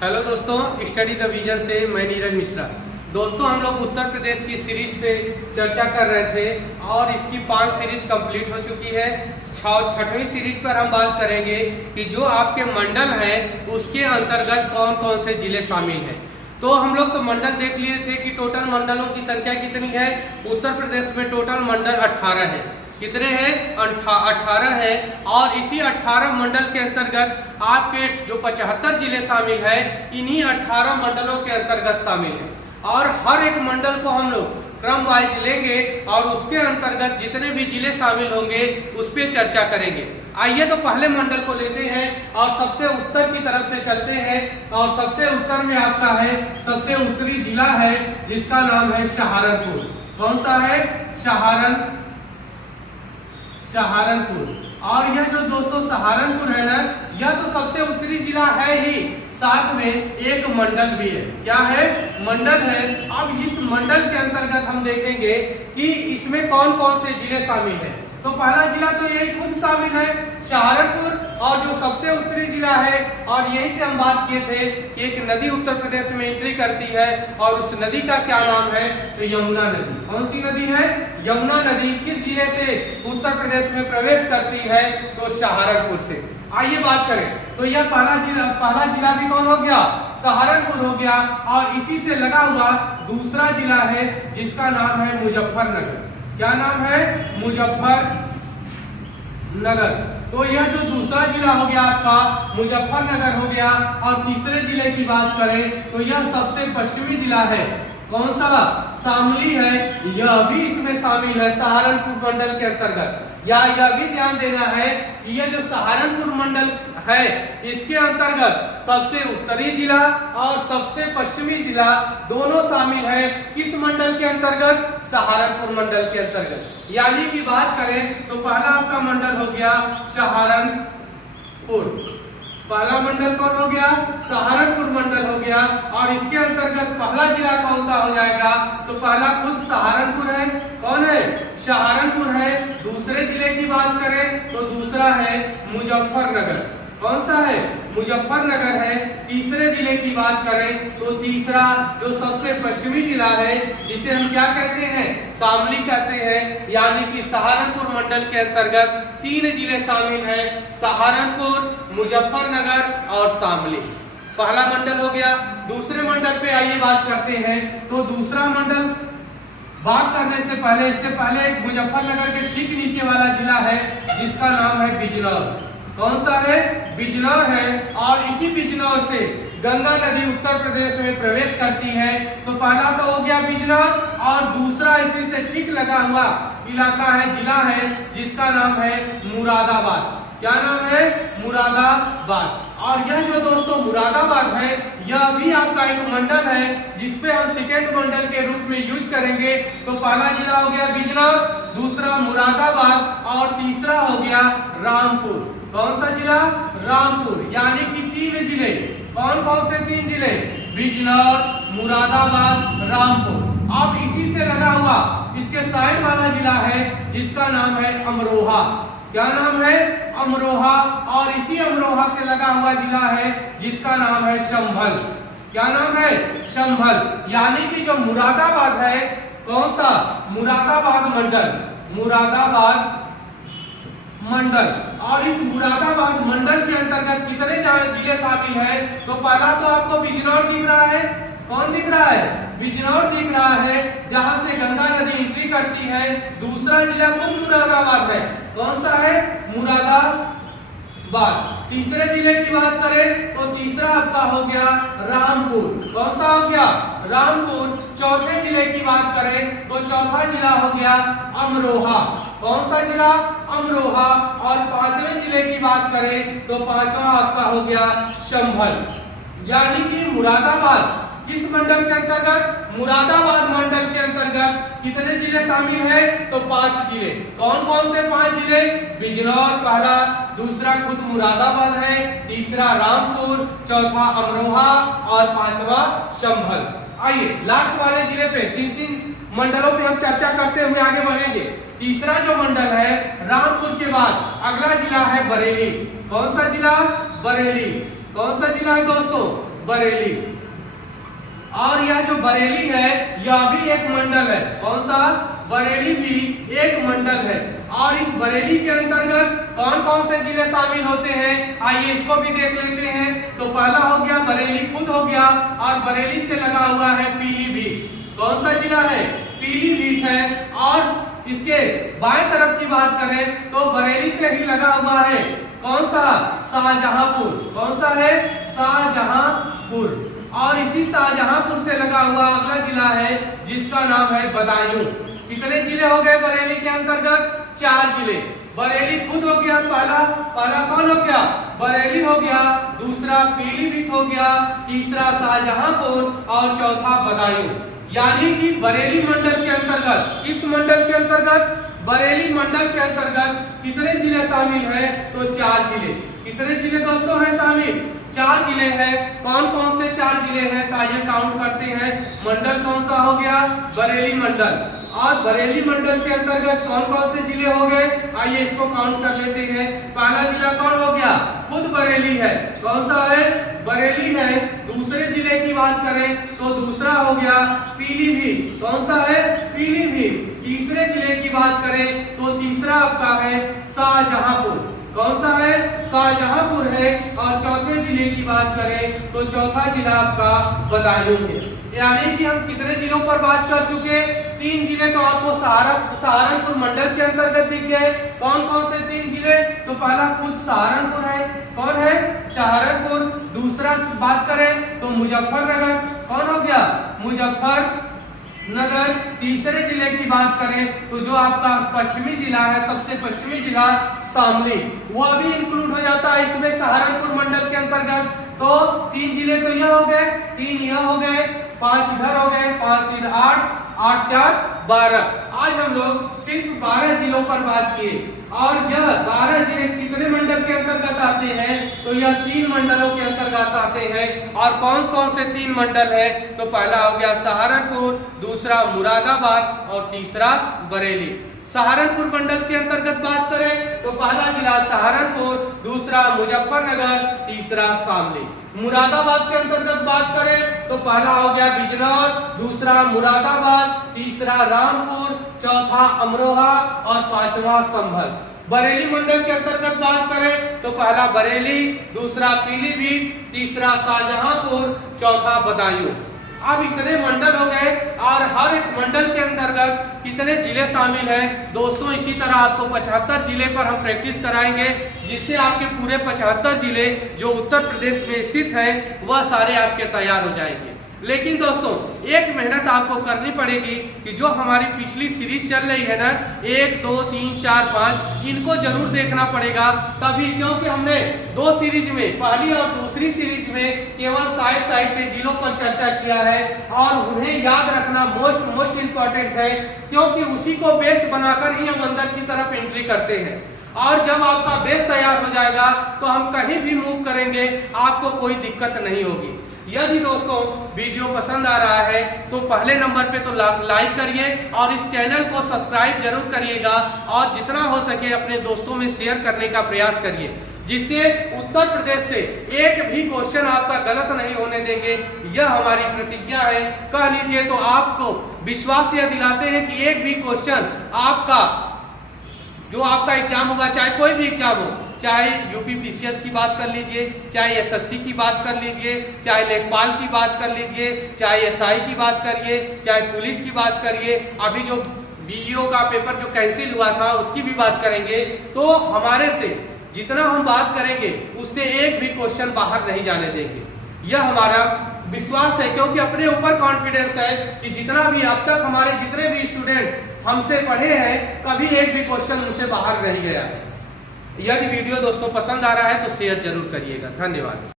Hello दोस्तों, study the vision से मैं नीरज मिश्रा। दोस्तों, हम लोग उत्तर प्रदेश की सीरीज पे चर्चा कर रहे थे और इसकी 5 सीरीज कंप्लीट हो चुकी है। 6वीं सीरीज पर हम बात करेंगे कि जो आपके मंडल है उसके अंतर्गत कौन कौन से जिले शामिल हैं। तो हम लोग तो मंडल देख लिए थे कि टोटल मंडलों की संख्या कितनी है। उत्तर प्रदेश में टोटल मंडल 18 है। कितने हैं? 18 है। और इसी 18 मंडल के अंतर्गत आपके जो 75 जिले शामिल है, इन्हीं 18 मंडलों के अंतर्गत शामिल है। और हर एक मंडल को हम लोग क्रम वाइज लेंगे और उसके अंतर्गत जितने भी जिले शामिल होंगे उस पर चर्चा करेंगे। आइए तो पहले मंडल को लेते हैं और सबसे उत्तर की तरफ से चलते हैं। और सबसे उत्तर में आपका है, सबसे उत्तरी जिला है जिसका नाम है सहारनपुर। कौन सा है? सहारनपुर। और यह जो दोस्तों सहारनपुर है ना, यह तो सबसे उत्तरी जिला है ही, साथ में एक मंडल भी है। क्या है? मंडल है। अब इस मंडल के अंतर्गत हम देखेंगे कि इसमें कौन कौन से जिले शामिल हैं। तो पहला जिला तो यही खुद शामिल है, सहारनपुर। और जो सबसे उत्तरी जिला है, और यही से हम बात किए थे कि एक नदी उत्तर प्रदेश में एंट्री करती है और उस नदी का क्या नाम है? तो यमुना नदी। कौन सी नदी है? यमुना नदी। किस जिले से उत्तर प्रदेश में प्रवेश करती है? तो सहारनपुर से। आइए बात करें तो यह पहला जिला भी कौन हो गया? सहारनपुर हो गया। और इसी से लगा हुआ दूसरा जिला है जिसका नाम है मुजफ्फरनगर। क्या नाम है? मुजफ्फरनगर। तो यह जो दूसरा जिला हो गया आपका मुजफ्फरनगर हो गया। और तीसरे जिले की बात करें तो यह सबसे पश्चिमी जिला है। कौन सा? शामली है। यह भी इसमें शामिल है सहारनपुर मंडल के अंतर्गत। यह भी ध्यान देना है कि यह जो सहारनपुर मंडल है इसके अंतर्गत सबसे उत्तरी जिला और सबसे पश्चिमी जिला दोनों शामिल है। किस मंडल के अंतर्गत? सहारनपुर मंडल के अंतर्गत। यानी कि बात करें तो पहला आपका मंडल हो गया सहारनपुर। पहला मंडल कौन हो गया? सहारनपुर मंडल हो गया। और इसके अंतर्गत पहला जिला कौन सा हो जाएगा? तो पहला खुद सहारनपुर है। कौन है? सहारनपुर है। दूसरे जिले की बात करें तो दूसरा है मुजफ्फरनगर। कौन सा है? मुजफ्फरनगर है। तीसरे जिले की बात करें तो तीसरा जो सबसे पश्चिमी जिला है जिसे हम क्या कहते हैं? शामली कहते हैं। यानी कि सहारनपुर मंडल के अंतर्गत 3 जिले शामिल हैं, सहारनपुर, मुजफ्फरनगर और शामली। पहला मंडल हो गया। दूसरे मंडल पे आइए बात करते हैं। तो दूसरा मंडल बात करने से पहले, इससे पहले मुजफ्फरनगर के ठीक नीचे वाला जिला है जिसका नाम है बिजनौर। कौन सा है? बिजनौर है। और इसी बिजनौर से गंगा नदी उत्तर प्रदेश में प्रवेश करती है। तो पहला तो हो गया बिजनौर। और दूसरा इसी से ठीक लगा हुआ इलाका है, जिला है जिसका नाम है मुरादाबाद। क्या नाम है? मुरादाबाद। और यह जो दोस्तों मुरादाबाद है यह भी आपका एक मंडल है जिसपे हम सेकेंड मंडल के रूप में यूज करेंगे। तो पहला जिला हो गया बिजनौर, दूसरा मुरादाबाद और तीसरा हो गया रामपुर। कौन सा जिला? रामपुर। यानी कि 3 जिले। कौन कौन से 3 जिले? बिजनौर, मुरादाबाद, रामपुर। अब इसी से लगा हुआ इसके साइड वाला जिला है जिसका नाम है अमरोहा। क्या नाम है? अमरोहा। और इसी अमरोहा से लगा हुआ जिला है जिसका नाम है संभल। क्या नाम है? संभल। यानी कि जो मुरादाबाद है, कौन सा? मुरादाबाद मंडल। मुरादाबाद मंडल। और इस मुरादाबाद मंडल के अंतर्गत कितने जिले शामिल है? तो पहला तो आपको बिजनौर दिख रहा है। कौन दिख रहा है? बिजनौर दिख रहा है जहां से गंगा नदी एंट्री करती है। दूसरा जिला खुद मुरादाबाद है। कौन सा है? मुरादाबाद। तीसरे जिले की बात करें तो तीसरा आपका हो गया रामपुर। कौन सा हो गया? रामपुर। चौथे जिले की बात करें तो चौथा जिला हो गया अमरोहा। कौन सा जिला? अमरोहा। और 5वें जिले की बात करें तो 5वां आपका हो गया संभल। यानी कि मुरादाबाद किस मंडल के अंतर्गत? मुरादाबाद मंडल के अंतर्गत कितने जिले शामिल हैं? तो 5 जिले। कौन कौन से 5 जिले? बिजनौर पहला, दूसरा खुद मुरादाबाद है, तीसरा रामपुर, चौथा अमरोहा और 5वां संभल। आइए लास्ट वाले जिले पे 3 मंडलों पे हम चर्चा करते हुए आगे बढ़ेंगे। तीसरा जो मंडल है रामपुर के बाद अगला जिला है बरेली। कौन सा जिला? बरेली। कौन सा जिला है दोस्तों? बरेली। और यह जो बरेली है यह भी एक मंडल है। कौन सा? बरेली भी एक मंडल है। और इस बरेली के अंतर्गत कौन कौन से जिले शामिल होते हैं, आइए इसको भी देख लेते हैं। तो पहला हो गया बरेली खुद हो गया, और बरेली से लगा हुआ है पीलीभीत। कौन सा जिला है? पीलीभीत है। और इसके बाएं तरफ की बात करें तो बरेली से ही लगा हुआ है कौन सा? शाहजहांपुर। कौन सा है? शाहजहांपुर। और इसी शाहजहांपुर से लगा हुआ अगला जिला है जिसका नाम है बदायूं। कितने जिले हो गए बरेली के अंतर्गत? 4 जिले। बरेली खुद हो गया पहला कौन हो गया? बरेली हो गया, दूसरा पीलीभीत हो गया, तीसरा शाहजहांपुर और चौथा बदायूं। यानी कि बरेली मंडल के अंतर्गत, किस मंडल के अंतर्गत? बरेली मंडल के अंतर्गत कितने जिले शामिल हैं? तो 4 जिले। कितने जिले दोस्तों हैं शामिल? 4 जिले हैं। कौन कौन से 4 जिले हैं? तो आइए काउंट करते हैं। मंडल कौन सा हो गया? बरेली मंडल। और बरेली मंडल के अंतर्गत कौन कौन से जिले हो गए? आइए इसको काउंट कर लेते हैं। पहला जिला कौन हो गया? खुद बरेली है। कौन सा है? बरेली है। दूसरे जिले की बात करें तो दूसरा हो गया पीलीभीत। कौन सा है? पीलीभीत। तीसरे जिले की बात करें तो तीसरा आपका है शाहजहांपुर। कौन सा है? शाहजहांपुर है। और चौथे जिले की बात करें तो चौथा जिला आपका बदायूं है। यानी कि हम कितने जिलों पर बात कर चुके? 3 जिले तो आपको सहारनपुर मंडल के अंतर्गत दिख गए। कौन कौन से 3 जिले? तो पहला खुद सहारनपुर है। कौन है? सहारनपुर। दूसरा बात करें तो मुजफ्फरनगर। कौन हो गया? मुजफ्फरनगर। तीसरे जिले की बात करें तो जो आपका पश्चिमी जिला है, सबसे पश्चिमी जिला शामली, वह भी इंक्लूड हो जाता है इसमें सहारनपुर मंडल के अंतर्गत। तो 3 जिले तो यह हो गए, 3 यह हो गए, 5 इधर हो गए, 5 3 8, 8 4 12। आज हम लोग सिर्फ 12 जिलों पर बात किए। और यह 12 जिले कितने मंडल के अंतर्गत आते हैं? तो यह 3 मंडलों के अंतर्गत आते हैं। और कौन कौन से 3 मंडल है? तो पहला हो गया सहारनपुर, दूसरा मुरादाबाद और तीसरा बरेली। सहारनपुर मंडल के अंतर्गत बात करें तो पहला जिला सहारनपुर, दूसरा मुजफ्फरनगर, तीसरा शामली। मुरादाबाद के अंतर्गत बात करें तो पहला हो गया बिजनौर, दूसरा मुरादाबाद, तीसरा रामपुर, चौथा अमरोहा और 5वां संभल। बरेली मंडल के अंतर्गत बात करें तो पहला बरेली, दूसरा पीलीभीत, तीसरा शाहजहांपुर, चौथा बदायूं। अब इतने मंडल हो गए और हर एक मंडल के अंतर्गत कितने जिले शामिल हैं दोस्तों। इसी तरह आपको 75 जिले पर हम प्रैक्टिस कराएंगे, जिससे आपके पूरे 75 जिले जो उत्तर प्रदेश में स्थित हैं वह सारे आपके तैयार हो जाएंगे। लेकिन दोस्तों एक मेहनत आपको करनी पड़ेगी कि जो हमारी पिछली सीरीज चल रही है ना, 1 2 3 4 5, इनको जरूर देखना पड़ेगा तभी, क्योंकि हमने 2 सीरीज में, पहली और दूसरी सीरीज में केवल साइड के जिलों पर चर्चा किया है। और उन्हें याद रखना मोस्ट इम्पोर्टेंट है, क्योंकि उसी को बेस बनाकर ही हम अंदर की तरफ एंट्री करते हैं। और जब आपका बेस तैयार हो जाएगा तो हम कहीं भी मूव करेंगे, आपको कोई दिक्कत नहीं होगी। यदि दोस्तों वीडियो पसंद आ रहा है तो पहले नंबर पे तो लाइक करिए और इस चैनल को सब्सक्राइब जरूर करिएगा, और जितना हो सके अपने दोस्तों में शेयर करने का प्रयास करिए, जिससे उत्तर प्रदेश से एक भी क्वेश्चन आपका गलत नहीं होने देंगे। यह हमारी प्रतिज्ञा है। कह लीजिए तो आपको विश्वास यह दिलाते हैं कि एक भी क्वेश्चन आपका, जो आपका एग्जाम होगा, चाहे कोई भी एग्जाम हो, चाहे यूपी पीसीएस की बात कर लीजिए, चाहे एसएससी की बात कर लीजिए, चाहे लेखपाल की बात कर लीजिए, चाहे एसआई की बात करिए, चाहे पुलिस की बात करिए, अभी जो बीईओ का पेपर जो कैंसिल हुआ था उसकी भी बात करेंगे, तो हमारे से जितना हम बात करेंगे उससे एक भी क्वेश्चन बाहर नहीं जाने देंगे। यह हमारा विश्वास है, क्योंकि अपने ऊपर कॉन्फिडेंस है कि जितना भी अब तक हमारे जितने भी स्टूडेंट हमसे पढ़े हैं, कभी एक भी क्वेश्चन उनसे बाहर नहीं गया है। यदि वीडियो दोस्तों पसंद आ रहा है तो शेयर जरूर करिएगा। धन्यवाद।